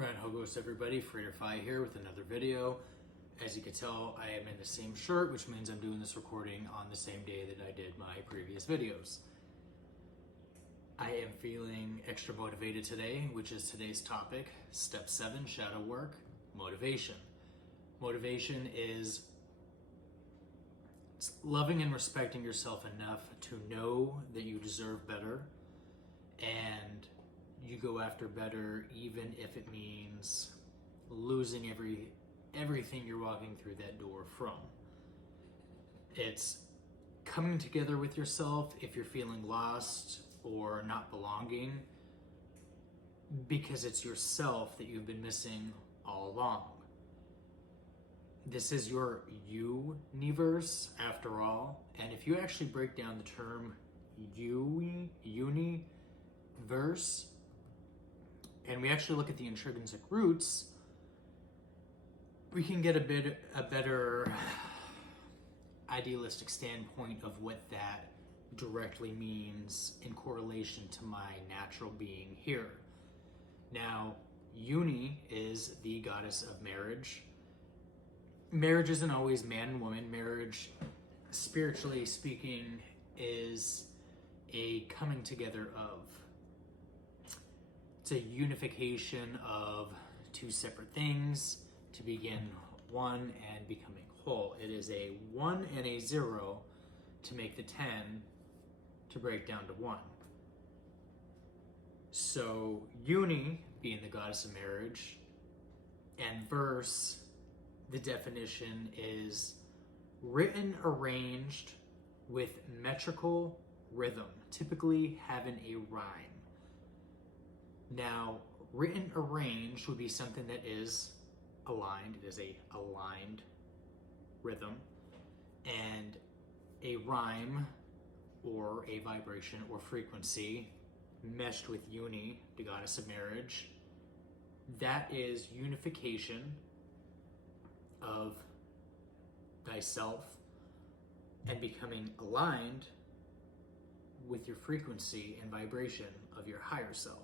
Grant Hogos, everybody. Freedify here with another video. As you can tell, I am in the same shirt, which means I'm doing this recording on the same day that I did my previous videos. I am feeling extra motivated today, which is today's topic, Step 7, Shadow Work, Motivation. Motivation is loving and respecting yourself enough to know that you deserve better, and you go after better even if it means losing everything you're walking through that door from. It's coming together with yourself if you're feeling lost or not belonging, because it's yourself that you've been missing all along. This is your universe after all, and if you actually break down the term universe, and we actually look at the intrinsic roots, we can get a better idealistic standpoint of what that directly means in correlation to my natural being here. Now, Uni is the goddess of marriage. Marriage isn't always man and woman. Marriage, spiritually speaking, is a coming together of. It's a unification of two separate things to begin one and becoming whole. It is a 1 and a 0 to make the 10 to break down to 1. So Uni being the goddess of marriage, and verse, the definition is written, arranged with metrical rhythm, typically having a rhyme. Now, written arranged would be something that is aligned. It is a aligned rhythm. And a rhyme or a vibration or frequency meshed with Uni, the goddess of marriage, that is unification of thyself and becoming aligned with your frequency and vibration of your higher self.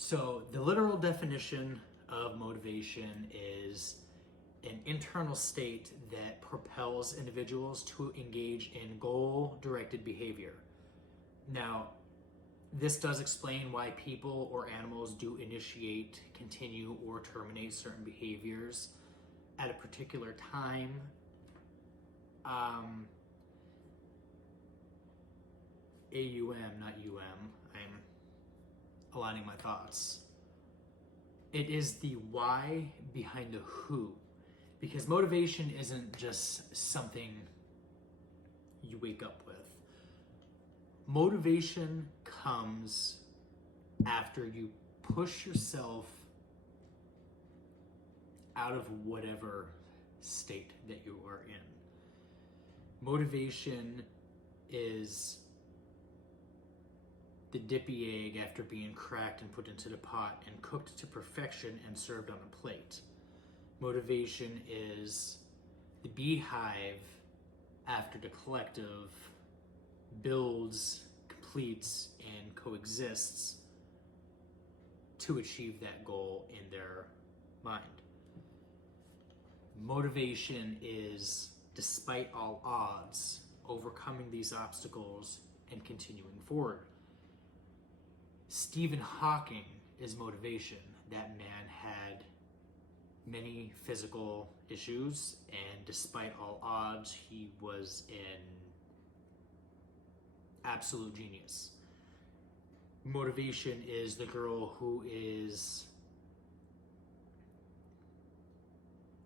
So the literal definition of motivation is an internal state that propels individuals to engage in goal-directed behavior. Now, this does explain why people or animals do initiate, continue, or terminate certain behaviors at a particular time. AUM, not UM. I'm aligning my thoughts. It is the why behind the who, because motivation isn't just something you wake up with. Motivation comes after you push yourself out of whatever state that you are in. Motivation is the dippy egg after being cracked and put into the pot and cooked to perfection and served on a plate. Motivation is the beehive after the collective builds, completes, and coexists to achieve that goal in their mind. Motivation is, despite all odds, overcoming these obstacles and continuing forward. Stephen Hawking is motivation. That man had many physical issues, and despite all odds, he was an absolute genius. Motivation is the girl who is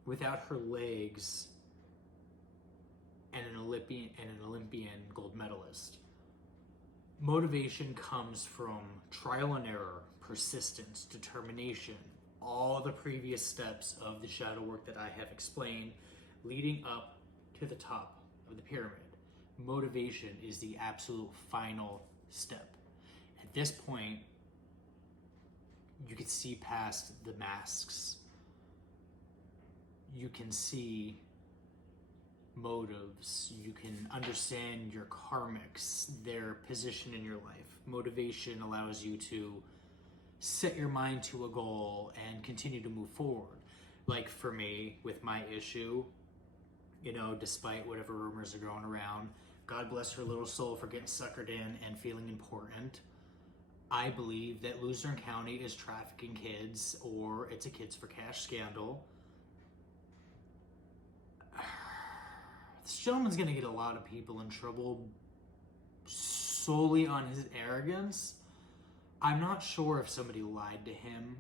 without her legs and an Olympian gold medalist. Motivation comes from trial and error, persistence, determination, all the previous steps of the shadow work that I have explained leading up to the top of the pyramid. Motivation is the absolute final step. At this point, you can see past the masks. You can see motives. You can understand your karmics, their position in your life. Motivation allows you to set your mind to a goal and continue to move forward. Like for me, with my issue, you know, despite whatever rumors are going around, God bless her little soul for getting suckered in and feeling important. I believe that Luzerne County is trafficking kids, or it's a kids for cash scandal. This gentleman's gonna get a lot of people in trouble solely on his arrogance. I'm not sure if somebody lied to him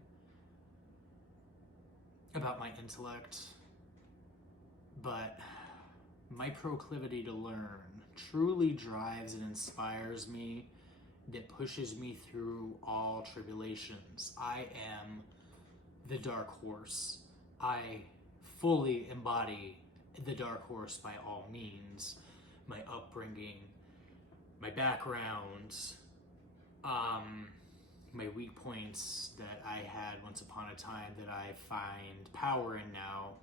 about my intellect, but my proclivity to learn truly drives and inspires me, that pushes me through all tribulations. I am the dark horse. I fully embody the dark horse by all means. My upbringing, my background, my weak points that I had once upon a time that I find power in now.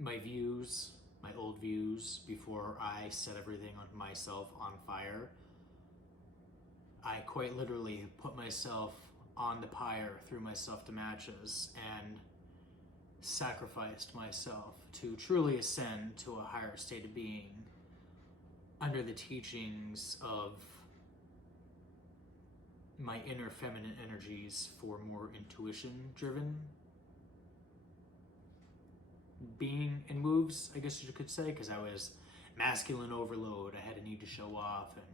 My views, my old views, before I set everything on myself on fire, I quite literally put myself on the pyre, threw myself to matches, and sacrificed myself to truly ascend to a higher state of being under the teachings of my inner feminine energies for more intuition driven being and moves, I guess you could say, because I was masculine overload. I had a need to show off and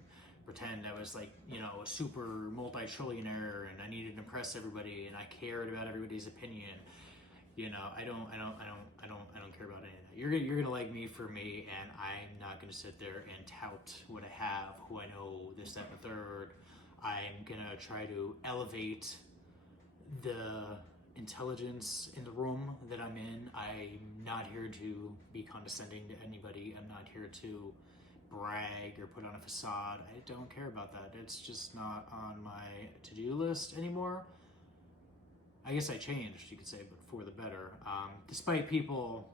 pretend I was like, you know, a super multi-trillionaire, and I needed to impress everybody, and I cared about everybody's opinion. You know, I don't care about any of that. You're gonna like me for me, and I'm not gonna sit there and tout what I have, who I know, this, that, and the third. I'm gonna try to elevate the intelligence in the room that I'm in. I'm not here to be condescending to anybody. I'm not here to brag or put on a facade. I don't care about that. It's just not on my to-do list anymore. I guess I changed, you could say, but for the better. Despite people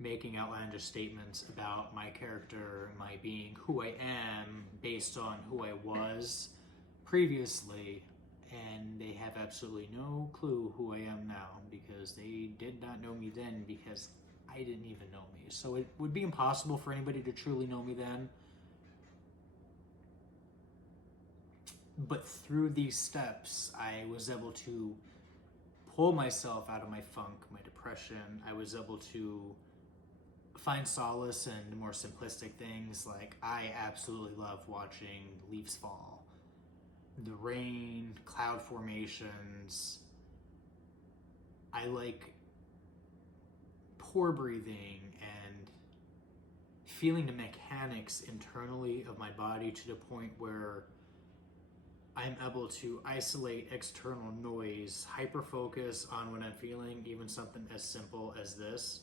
making outlandish statements about my character, my being, who I am, based on who I was previously, and they have absolutely no clue who I am now, because they did not know me then, because I didn't even know me. So it would be impossible for anybody to truly know me then. But through these steps, I was able to pull myself out of my funk, my depression. I was able to find solace in more simplistic things. Like, I absolutely love watching leaves fall, the rain, cloud formations. I like pore breathing and feeling the mechanics internally of my body to the point where I'm able to isolate external noise, hyper-focus on what I'm feeling, even something as simple as this,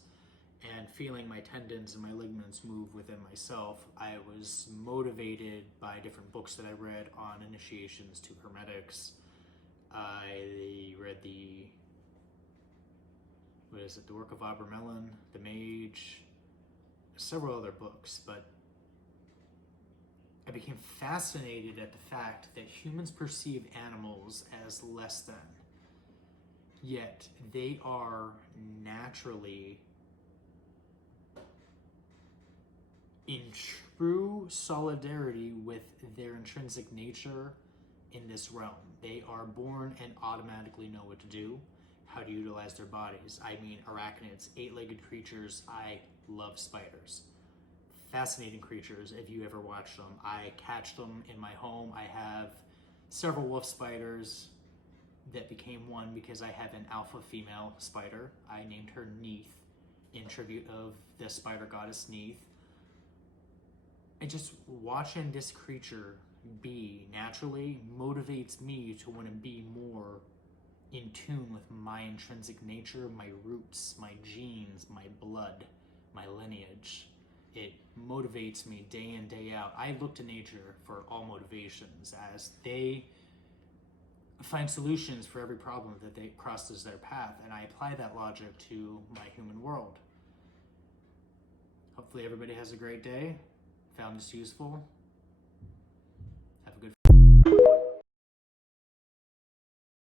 and feeling my tendons and my ligaments move within myself. I was motivated by different books that I read on initiations to Hermetics. I read the work of Abramelin, The Mage, several other books, but I became fascinated at the fact that humans perceive animals as less than, yet they are naturally in true solidarity with their intrinsic nature in this realm. They are born and automatically know what to do, how to utilize their bodies. I mean, arachnids, 8-legged creatures. I love spiders. Fascinating creatures if you ever watch them. I catch them in my home. I have several wolf spiders that became one because I have an alpha female spider. I named her Neith in tribute of the spider goddess Neith. And just watching this creature be naturally motivates me to want to be more in tune with my intrinsic nature, my roots, my genes, my blood, my lineage. It motivates me day in, day out. I look to nature for all motivations, as they find solutions for every problem that they crosses their path, and I apply that logic to my human world. Hopefully everybody has a great day, found this useful.